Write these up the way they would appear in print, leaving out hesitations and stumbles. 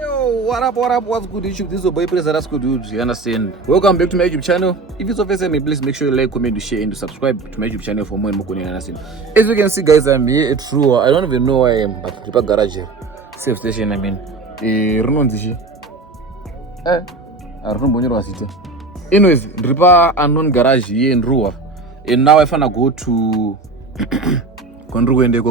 Yo, what up, what's good YouTube? This is your boy Press that's good dudes, you understand? Welcome back to my YouTube channel. If it's your first time, please make sure you like, comment, share, and subscribe to my YouTube channel for more and more, you understand? As you can see guys, I'm here at True. I don't even know where I am, but the garage here. Safe station, I mean. Anyways, Dripa unknown garage here in Rua. And now I finna go to Kondruwende.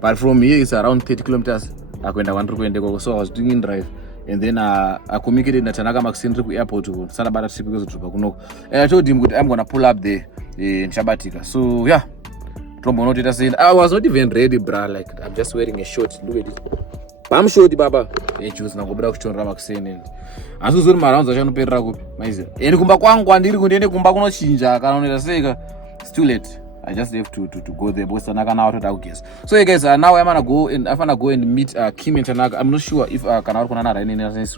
But from here it's around 30 kilometers. So I was doing in drive, and then I communicated that Tanaka Maxine to airport to Sanabata because of Trupakuno. And I told him I'm gonna pull up there in Chabatika. So yeah, Trombono saying I was not even ready, bruh. Like I'm just wearing a short. Look at it. I'm sure the Baba. He chose na kubra kuchonra Maxine and asuzuri marounds achano perra kupi. Maize. Eni kumba kwangu andiri kundiende kumba kunochinja kana unotaseka. It's too late. I just have to go there because Tanaka now to guess. So yeah, guys, now I'm gonna go and meet Kim and Tanaka. I'm not sure if Kanara Konana Rain and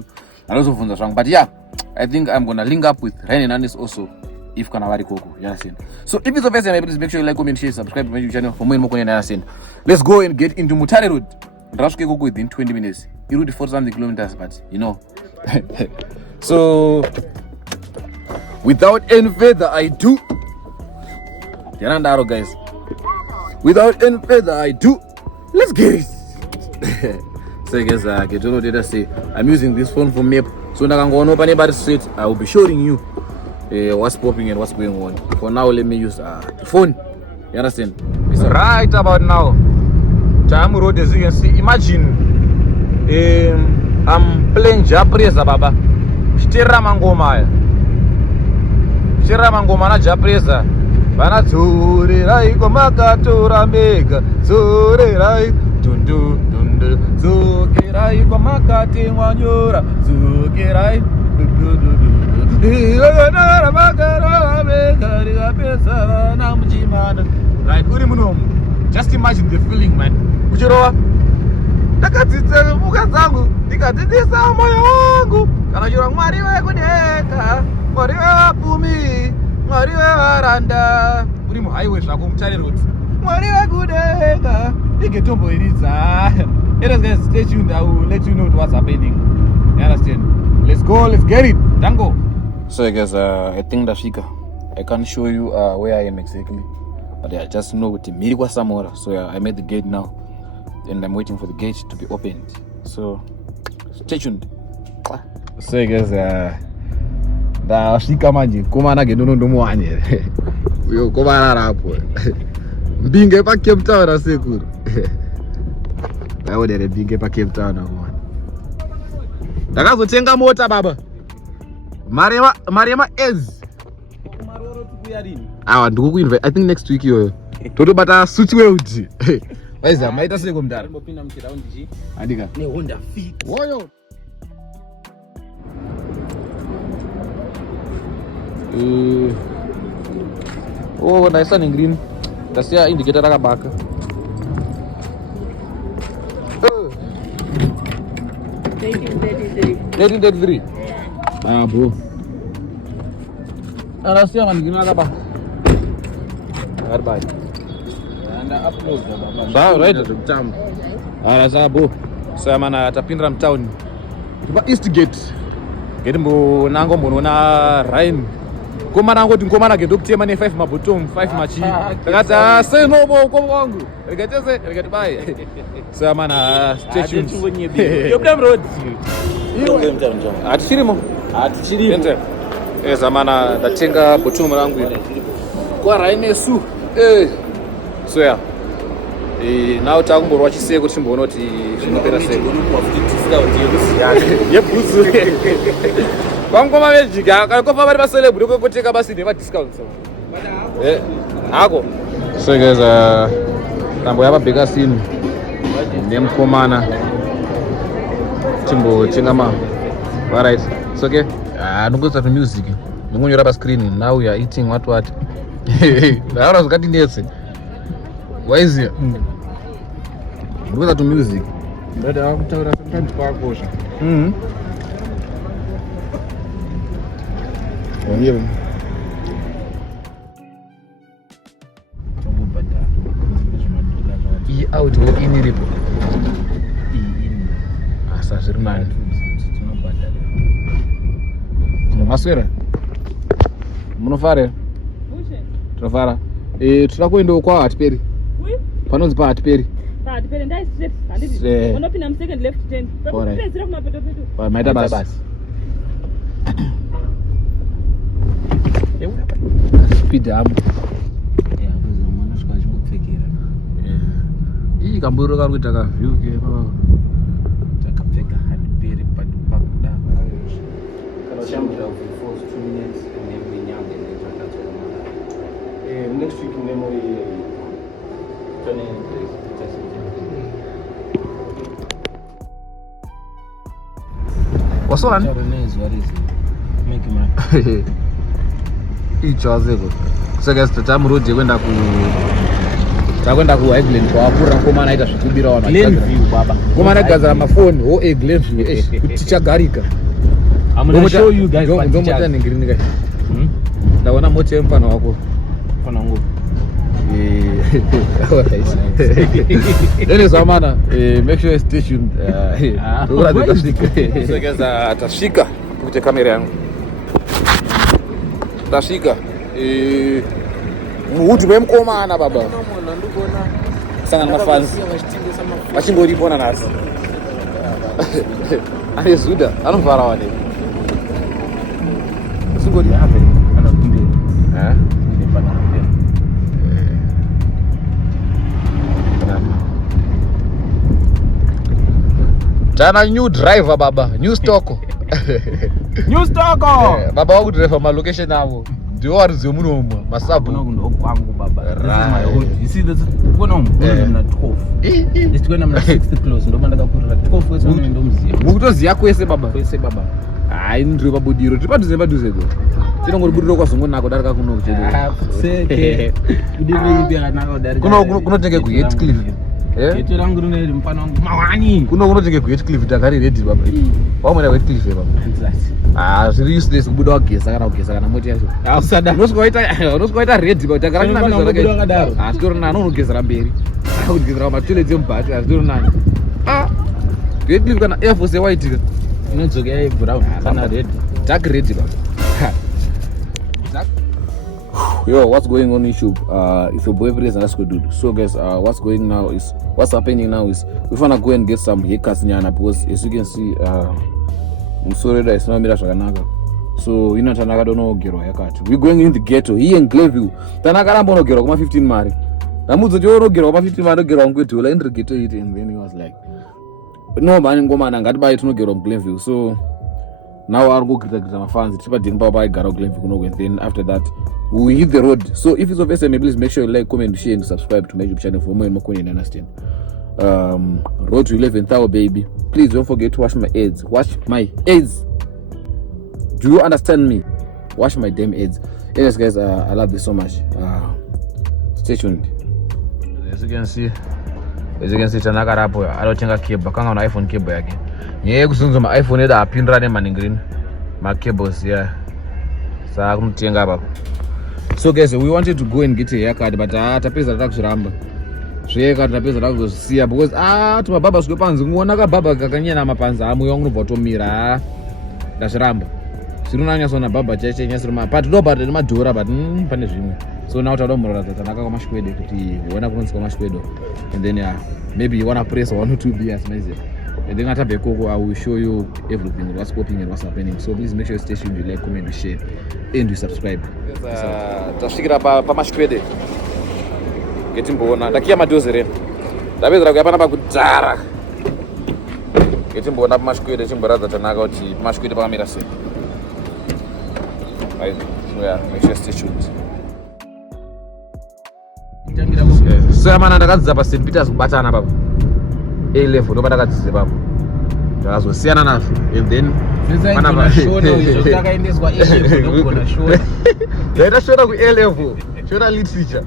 also from the song, but yeah, I think I'm gonna link up with Rain and Anis also if Kanawari Koko. You understand? So if it's the first time, please make sure you like, comment, share, subscribe to my YouTube channel for more and more. You understand? Let's go and get into Mutare Road. Rashke Koko within 20 minutes. You route 40 kilometers, but you know. So without any further ado. Guys, without any further ado, let's get it. So guys, I'm using this phone for map. So now I'm going to open anybody street. I will be showing you what's popping and what's going on. For now, let me use the phone. You understand? It's right about now. Time road, as you can see. Imagine I'm playing Japresa, Baba. Shitera mangoma na Japresa. Bana zure rai komakatora mega zure rai dundu dundu zuke rai komakati mwanyura zuke rai dundu dundu magara mega ria pesa na mjimana. Right, uri muno. Just imagine the feeling, man. Uchirowa takatitsa muka zangu ndikatitisa moyo wangu kana jura mwari wewe kudeka mwari wewe pumi mwari wewaranda uri muhighway zvako Mutare Road mwari wekudeka igetomboiridza. Guys, stay tuned. I will let you know what's happening. You understand? Let's go, let's get it. Dango. So guys, I think Dashika, I can't show you where I am exactly, but I just know with the Mirikwa Samora. So I'm at the gate now and I'm waiting for the gate to be opened. So stay tuned. So guys, Dashika manje kumana genondo muwanye uyo komana rapo mbinge pa Cape Town asekuru bawo dere mbinge pa Cape Town amona ndakazotenga mota baba marema ez maroro tukuyarini awa ndikukuinvite. I think next week yoyo totobata suit weudi waiza maita seko mdara mbopinda mchiraundi ji andika ne Honda Fit woyo. Oh, nice and green. That's the indicator rakabaka. 1833. Ah, bro. That's the green rakabaka. Bye. And upload. So right at the town. That's bro. So I'm at Tapinram town. East Gate. Get mbo nango mbono na Rhine. Koma nango tinkomana ke dokutema ne 5 mabotom 5 machi. Takata say no more ko wangu. Rekatese rekatibai. So mana station. Yobdam road. Atishirimo. Atishirimo. Zamana datenga botom rangu. Kwa Rhine su. So yeah. Now takumborwa chiseko chimbono kuti zvinopera seko yebuzu vangoma vejika kakofa vari vacelebri kokoteka basi nema discounts ako. So guys, tambo yapa bigger scene nemukomana timbotenga ma alright. So okay, nongoza to music nongonyora pa screen. Now we are eating what naona zikati ndese. Why is it? Go to music. But I'm telling you sometimes park ocean. Oh yeah. E out in ripo. E in. Asa zirmani. Maswera. Munofare. Tunofara. Tira kuenda kwa Atiperi. Panonzi pa Atiperi. Pa Atiperi ndai straight. Handiti. Unopinda mu second left 10. Pekupedzira kuma peto peto. Maita basi. Speed up. Hii kamburu karuita ka view ke baba. Takapfeka Atiperi pakuda. Kana shambira for 2 minutes and then we nyam and then next week memory turning place. What's on? Make him. Ichazeko. Kusaka tatamuroje kwenda ku England kwa apura ngoma anaita zvikubira wana. Glenview baba. Ngoma anagadzira mafoni ho Glenview tichagarika. I'm going to show you guys what to do. Ndaona moto empana wako. Pana ngo. Then zamana make sure you stay tuned. So guys atashika kupita kamera yangu. Tashika muhuti wemkomana baba. Sanga na fans. Wachingori bona nasi. Ale zuda, anovara wale. Singori hape anakunde. Ni pana hape. Tana new driver baba, new stoko. New stoko. Baba wangu driver ma location nabo. Ndio arizo muno masabu. Ndo kwangu baba. This is my hood. You see this kono na 12. It's going na 60 close ndo mandaka kurira 12 wese ndo mziya. Mukutoziya kwese baba. Kwese baba. Hayi ndiri pabudiro. Tiri paduze go. Tinongori budiro kwazongo nako darika kuno kuchedo. Seke. Kudibwe ibya nako darika. Kuno tenge ku Heathcliff. Yetu rangu rune mpano wangu mawani. Kuno tenge ku Heathcliff takari ready baba. Wamwe na Heathcliff baba. Zviri useless kubuda wageza kana moti yacho. Usada unosikoita ready baba takara kana mizoro yake. Asitori nani unogezera mberi. Unogezera matule dzembacho asitori nani. Heathcliff kana Air Force white. Inodzoka brown kana red. Dark red baba. Yo, what's going on YouTube? It's your boy Everest and that's good dude. So guys, what's happening now is we wanna go and get some haircuts nyana because as you can see Musoreda is not mira shakanaka. So Tanaka don't know gero haircut. We're going in the ghetto here in Glenview. Tanaka rambono gero kuma 15 mari. Namuzo joro gero kuma 15 mari gero ngwetu la in the ghetto it and then he was like no man ngoma nangati ba ituno gero Glenview. So now I'll go get my fans. It's about Zimbabwe, Glenview, and then after that we hit the road. So if it's of SM, please make sure you like, comment, share, and subscribe to my YouTube channel for more and more content. Understand? Road to 11,000, baby. Please don't forget to wash my heads. Wash my heads. Do you understand me? Wash my damn heads. Yes, guys. I love this so much. Stay tuned. As you can see, Tanaka rapo. I don't think I keep back on iPhone cable again. Yeah, kusunzo ma iPhone eda apindra ne maningrini ma cables yeah. Saka kumtenga baba. So guys, we wanted to go and get a haircut but tapeza takuzviramba. Zveka tapeza takuzosiya because tuma baba svike panze kuona ka baba kakanyena mapanza amoyo wangu unobotomira. Ndazviramba. Zvinonanya sona baba cheche nyasirima but do but nemadhora but pane zvimwe. So now tadomororadza Tanaka kwamashwedo kuti uona kunonzi kwamashwedo and then maybe you wanna press 1 or 2 beers amazing. And then after Bekoko, I will show you everything, what's popping and what's happening. So please make sure you stay tuned, you like, comment, you share, and you subscribe. Tashikira pa mashkwede. Getimbona. Takia madozere. Tabezera kuyapana pa kudzara. Getimbona pa mashkwede chimboradza Tanaka kuti mashkwede pakamira sei. So yeah, make sure you stay tuned. So yamana ndakadzidza pa St. Peter's kubatana baba. A-level ndo patakadzidze papo ndakazosiyana nazvo and then takaendeswa A-level ndogona shona ndaita shona ku A-level shona literature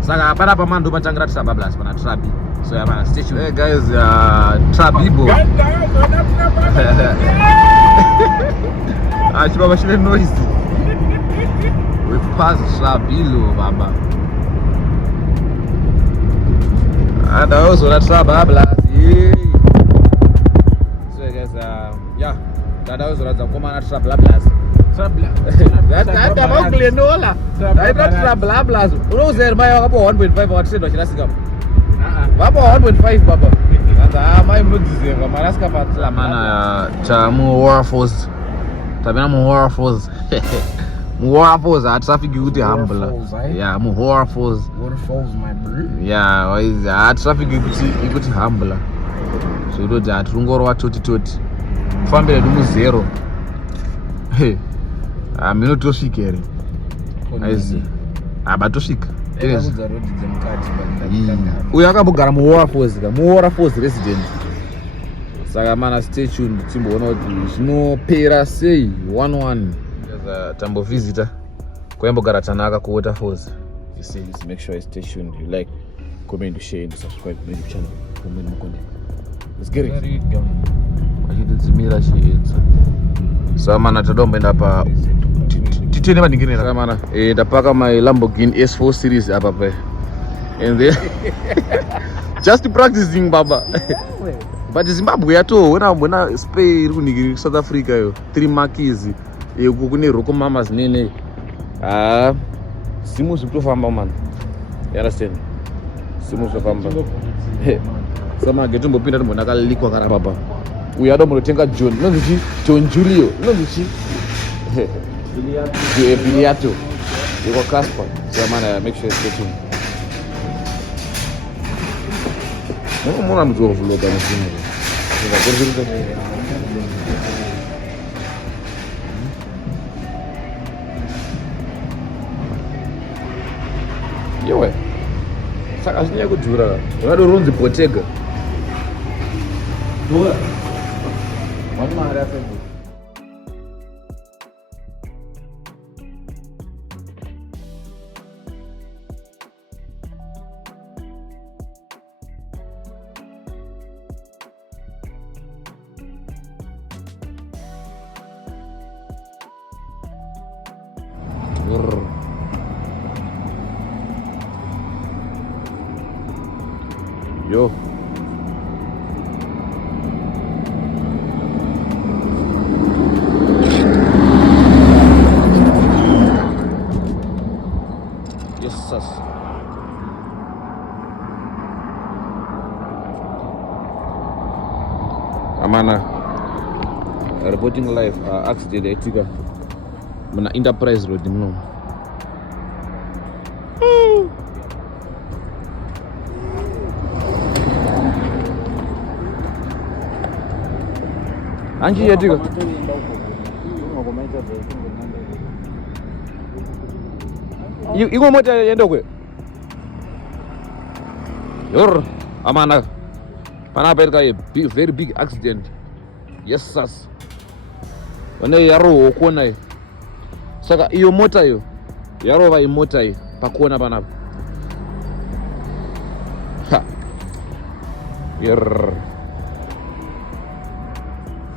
saka panapa mando patangira tisabablas pana trabi so yamana station hey guys trabibo chibaba chine noise we pass trabilo baba and also that's trabablas. So guys, yeah, that was what I'm coming at Blablas. That Glenola. I got blablas. Rose there, my 1.5 or said, Baba 1.5 Baba. My Maraska Patlamana, Chamu Warfos. Tabina Warfos. Warfos are traffic duty humble. Yeah, Warfos. Waterfalls, my bro. Yeah, traffic duty humble. So you do that. Rungoro toti. Family do zero. Hey, I'm not too sick here. But too sick. Yes. We are going to more force resident. Sagamana stay tuned. Timbo no pera say 11. There's a Tambo visitor. Kwembo Garatanaka ko waterfalls. You see, just make sure you stay tuned. You like, comment, share, and subscribe to my YouTube channel. Let's get it. So man, atadomba ndapa titene madingine na mana ndapaka my Lamborghini S4 series hapa pe. And then just practicing baba. But Zimbabwe yato wena spay iri kunigiri South Africa yo 3 marks kune roko mamas nene simu zitofamba man. You understand? Simu zitofamba. Sama getumbo pinda mbona kalikwa kara baba. We are going to take John. No, John Julio. No, Biliato. You got Casper. So man, make sure you stay tuned. No more. I'm going to look at it. Yo, saka asinya kudhura. Vanoronzi Bottega. What? One more happened. Yo. Amana reporting live accident etika mna Enterprise Road mno. Anji etika iko moja yendo kwe yor amana panapeleka a very big accident. Yes sas. Wane yaro okuona saka iyo mota yo yaro va imota yo pakuona bana ha yer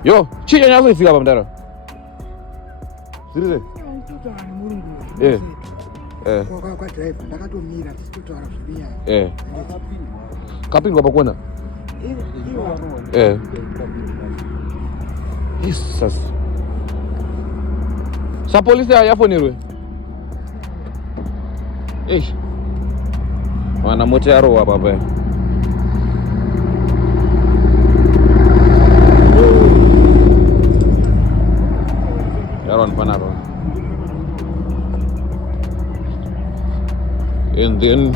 yo chiya nyazo ifika bamdara sirize kwa driver ndakatomira tisitotaura zvibia kapingwa pakuona Jesus. Sa polisi yafonirwe. Wana moto yaro wa baba. Yaro panaro. And then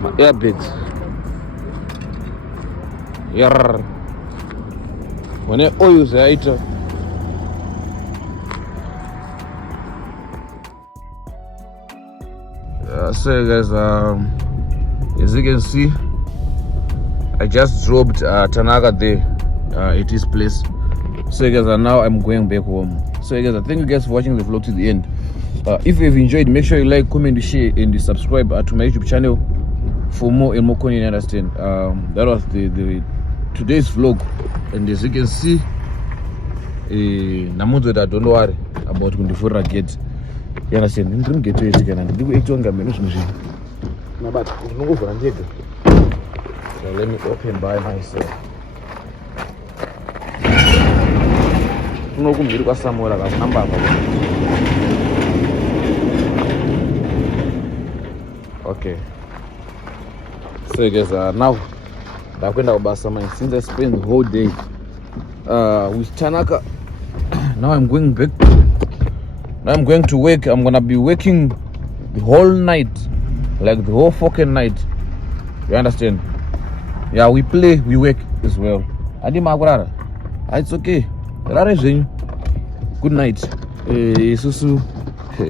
my airbags. When I oil the item. So guys, as you can see, I just dropped Tanaka there at his place. So guys, now I'm going back home. So guys, thank you guys for watching the vlog to the end. If you've enjoyed, make sure you like, comment, share, and subscribe to my YouTube channel for more and more content. Understand? That was the today's vlog, and as you can see, namunzo that don't worry about kundifura gate. You understand? Ndiri gate yetu kana ndiri kuitwa ngameno zvimwe zvinhu. Nabata ndinongovhura ndega. So let me open by myself. Kunokumbiri kwasamora kasamba apa. Okay. So guys, now ndakwenda kubasa man, since I spent the whole day with Tanaka. Now I'm going back. Now I'm going to work. I'm gonna be working the whole night, like the whole fucking night. You understand? Yeah, we play, we work as well. Adi makurara. It's okay. Good night. Susu,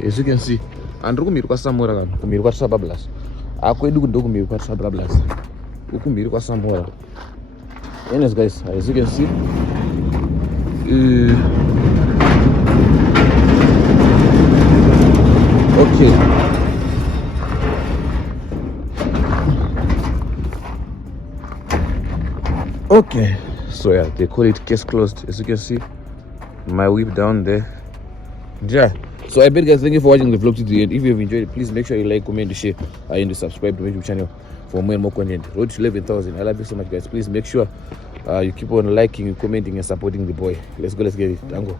as you can see, andru kumiri kwa samora kan, kumiri kwa sabablas. Akwedu kundo kumiri kwa sabablas. Ukumiri kwa samora. Anyways guys, as you can see, okay. Okay, so yeah, they call it case closed. As you can see, my whip down there. Yeah, so I bet guys, thank you for watching the vlog to the end. If you have enjoyed it, please make sure you like, comment, share, and subscribe to my YouTube channel for more and more content. Road to 11,000. I love you so much guys. Please make sure you keep on liking, commenting, and supporting the boy. Let's go, let's get it. Dango.